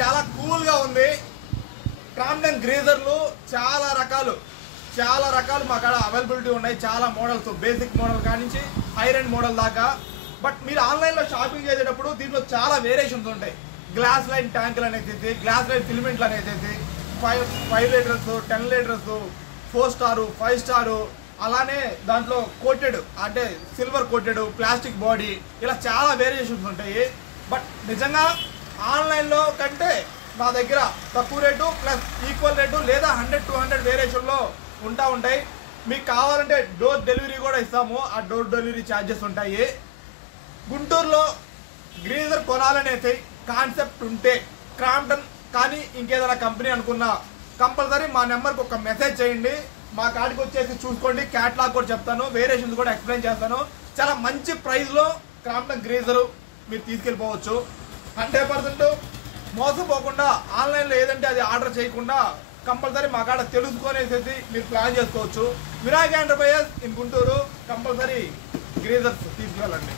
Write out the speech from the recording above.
చాలా కూల్గా ఉంది. క్రాంప్టన్ గ్రీజర్లు చాలా రకాలు మా కాడ అవైలబిలిటీ ఉన్నాయి. చాలా మోడల్స్, బేసిక్ మోడల్ కానించి హైర్ అండ్ మోడల్ దాకా. బట్ మీరు ఆన్లైన్లో షాపింగ్ చేసేటప్పుడు దీంట్లో చాలా వేరియేషన్స్ ఉంటాయి. గ్లాస్ లైన్ ట్యాంకులు అనేది, గ్లాస్ లైన్ ఫిల్మెంట్లు అనేది, 5 లీటర్స్, 10 లీటర్స్, 4 స్టారు, 5 స్టారు, అలానే దాంట్లో కోటెడ్ అంటే సిల్వర్ కోటెడ్, ప్లాస్టిక్ బాడీ, ఇలా చాలా వేరియేషన్స్ ఉంటాయి. బట్ నిజంగా ఆన్లైన్లో కంటే మా దగ్గర తక్కువ రేటు ప్లస్ ఈక్వల్ రేటు లేదా 100-200 వేరియేషన్లో ఉంటాయి. మీకు కావాలంటే డోర్ డెలివరీ కూడా ఇస్తాము. ఆ డోర్ డెలివరీ ఛార్జెస్ ఉంటాయి. గుంటూరులో గ్రీజర్ కొనాలనేసి కాన్సెప్ట్ ఉంటే క్రాంప్టన్ కానీ ఇంకేదైనా కంపెనీ అనుకున్నా కంపల్సరీ మా నెంబర్కి ఒక మెసేజ్ చేయండి. మా కాడికి వచ్చేసి చూసుకోండి. క్యాట్లాగ్ కూడా చెప్తాను, వేరియేషన్స్ కూడా ఎక్స్ప్లెయిన్ చేస్తాను. చాలా మంచి ప్రైస్లో క్రాంప్టన్ గ్రీజరు మీరు తీసుకెళ్ళిపోవచ్చు. 100% మోసపోకుండా ఆన్లైన్లో ఏదంటే అది ఆర్డర్ చేయకుండా కంపల్సరీ మా కాడ తెలుసుకొనేసేసి మీరు ప్లాన్ చేసుకోవచ్చు. Vinayaka enterprises in Guntur compulsory geysers తీసుకెళ్ళండి.